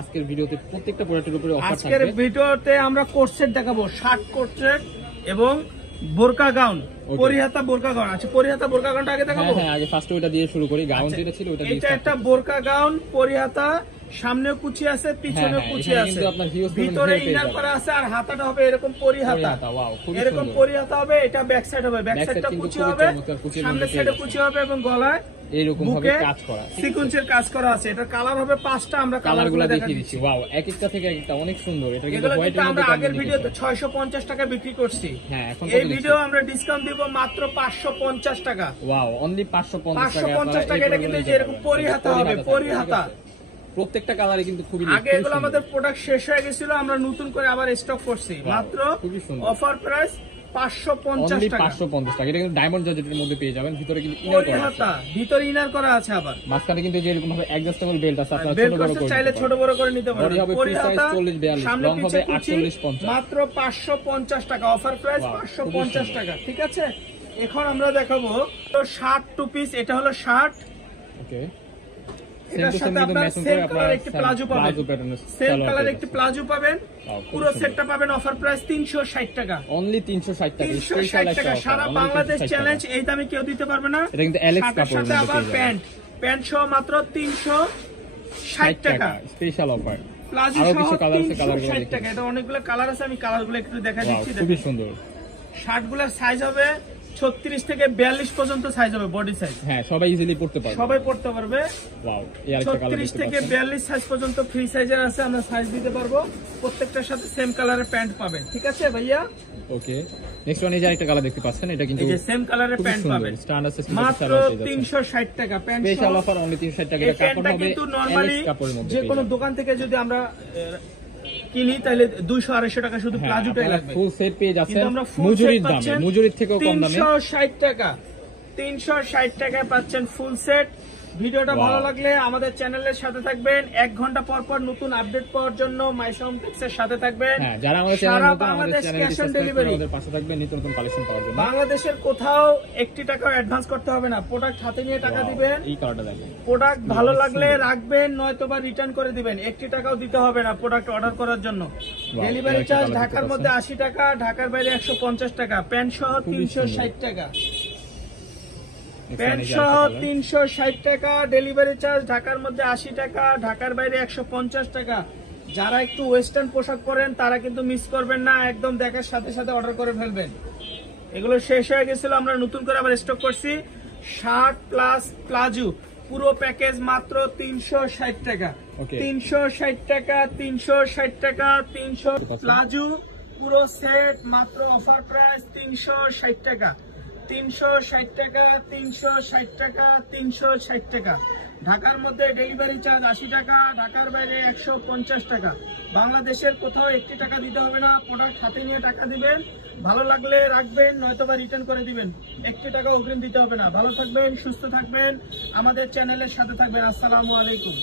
আজকের ভিডিওতে প্রত্যেকটা প্রোডাক্টের উপরে অফার থাকবে। আজকের ভিডিওতে আমরা কোট সেট দেখাবো, শার্ট কোট সেট এবং বোরকা গাউন, পরিহাতা বোরকা গাউন। আচ্ছা, পরিহাতা বোরকা গাউনটা আগে দেখাবো। হ্যাঁ, আগে ফার্স্টে ওটা দিয়ে শুরু করি। গাউন যেটা ছিল ওটা দিয়ে। এটা একটা বোরকা গাউন, পরিহাতা, সামনেও কুচি আছে, পিছনেও কুচি আছে, ভিতরে ইনার করা আছে, আর হাতাটা হবে এরকম পরিহাতা। এরকম পরিহাতা হবে, এটা ব্যাক সাইড হবে, ব্যাক সাইডটা কুচি হবে, সামনের সাইডে কুচি হবে এবং গলায় এইরকম ভাবে কাজ করা, সিকোয়েন্সের কাজ করা আছে। এটা কালার হবে 5টা, আমরা কালারগুলো দেখিয়ে দিচ্ছি। ওয়াও, এক একটা থেকে একটা অনেক সুন্দর। এটা কিন্তু হোয়াইট এর আমরা আগের ভিডিওতে 650 টাকা বিক্রি করছি। হ্যাঁ, এখন এই ভিডিও আমরা ডিসকাউন্ট দিব মাত্র 550 টাকা। ওয়াও, অনলি 550 টাকা। 550 টাকা। এটা কিন্তু এরকম পরিহাতা হবে, পরিহাতা। প্রত্যেকটা কালারে কিন্তু খুবই আগে এগুলো আমাদের প্রোডাক্ট শেষ হয়ে গেছিল, আমরা নতুন করে আবার স্টক করছি। মাত্র অফার প্রাইস 550 টাকা। 550 টাকা। এটা কিন্তু ডায়মন্ড জর্জেটের মধ্যে পেয়ে যাবেন। ভিতরে কিন্তু ইনার করা আছে, ভিতরে ইনার করা আছে, আবার মাঝখানে কিন্তু যে এরকম ভাবে অ্যাডজাস্টেবল বেল্ট আছে, আপনারা ছোট বড় করে চাইলে ছোট বড় করে নিতে পারবেন। বডি হবে 40-42, লং হবে 48-50। মাত্র 550 টাকা, অফার প্রাইস 550 টাকা। ঠিক আছে, এখন আমরা দেখাবো শার্ট টু পিস। এটা হলো শার্ট, ওকে। এটার সাথে আপনারা সেম কালার একটি প্লাজো পাবেন, সেম কালার একটি প্লাজো পাবেন। পুরো সেটটা পাবেন অফার প্রাইস 360 টাকা, অনলি 360 টাকা। 360 টাকা। সারা বাংলাদেশ চ্যালেঞ্জ, এই দামে কেউ দিতে পারবে না। এটা কিন্তু এলএক্স কাপড়ের মধ্যে আবার প্যান্ট সহ মাত্র 360 টাকা, স্পেশাল অফার। প্লাজো সহ 360 টাকা। এটা অনেকগুলো কালার আছে, আমি কালারগুলো একটু দেখা দিচ্ছি। খুবই সুন্দর। শার্টগুলোর সাইজ হবে 36 থেকে 42 পর্যন্ত সাইজ হবে, বডি সাইজ। হ্যাঁ, সবাই ইজিলি পড়তে পারবে, সবাই পড়তে পারবে। ওয়াও, এই আরেকটা কালার 36 থেকে 42 সাইজ পর্যন্ত ফ্রি সাইজের আছে, আমরা সাইজ দিতে পারবো। প্রত্যেকটার সাথে সেম কালারের প্যান্ট পাবেন। ঠিক আছে ভাইয়া, ওকে। নেক্সট ওয়ান, এই যে আরেকটা কালার দেখতে পাচ্ছেন, এটা কিন্তু এই যে সেম কালারের প্যান্ট পাবেন মাত্র 360 টাকা। প্যান্ট স্পেশাল অফার, অনলি 360 টাকা। এটা কাপড় হবে কিন্তু নরমালি যে কোনো দোকান থেকে যদি আমরা কিনি তাহলে 200-250 টাকা শুধু প্লাজোটাই লাগবে। ফুল সেট পেয়ে যাচ্ছে আমরা মজুরির দামে, মজুরির থেকেও কম দামে 360 টাকা। 360 টাকায় পাচ্ছেন ফুল সেট। ভিডিওটা ভালো লাগলে আমাদের চ্যানেলের সাথে থাকবেন। 1 ঘন্টা পর পর নতুন আপডেট পাওয়ার জন্য মাইশাম টেক্সের সাথে থাকবেন। হ্যাঁ, যারা আমাদের চ্যানেলে নতুন, আমাদের চ্যানেলে আমাদের পাশে থাকবেন নিত্য নতুন কালেকশন পাওয়ার জন্য। বাংলাদেশের কোথাও 1 টাকাও অ্যাডভান্স করতে হবে না, প্রোডাক্ট হাতে নিয়ে টাকা দিবেন। এই কালারটা দেখেন, প্রোডাক্ট ভালো লাগলে রাখবেন, নয়তো বা রিটার্ন করে দিবেন। 1 টাকাও দিতে হবে না প্রোডাক্ট অর্ডার করার জন্য। ডেলিভারি চার্জ ঢাকার মধ্যে 80 টাকা, ঢাকার বাইরে 150 টাকা। প্যান্ট সহ 360 টাকা, প্যান্ট সহ 360 টাকা। ডেলিভারি চার্জ ঢাকার মধ্যে 80 টাকা, ঢাকার বাইরে 150 টাকা। যারা একটু ওয়েস্টার্ন পোশাক পরেন তারা কিন্তু মিস করবেন না, একদম দেখার সাথে সাথে অর্ডার করে ফেলবেন। এগুলো শেষ হয়ে গেছিল, আমরা নতুন করে আবার স্টক করছি। শার্ট প্লাস প্লাজো পুরো প্যাকেজ মাত্র 360 টাকা। 360 টাকা, 360 টাকা, 300 প্লাজো পুরো সেট মাত্র অফার প্রাইস 360 টাকা। 360 টাকা, 360 টাকা, 360 টাকা। ঢাকার মধ্যে ডেলিভারি চার্জ 80 টাকা, ঢাকার বাইরে 150 টাকা। বাংলাদেশের কোথাও 1 টাকা দিতে হবে না, প্রোডাক্ট হাতে নিয়ে টাকা দিবেন। ভালো লাগলে রাখবেন, নয়তো বা রিটার্ন করে দিবেন। 1 টাকা অগ্রিম দিতে হবে না। ভালো থাকবেন, সুস্থ থাকবেন, আমাদের চ্যানেলের সাথে থাকবেন। আসসালামু আলাইকুম।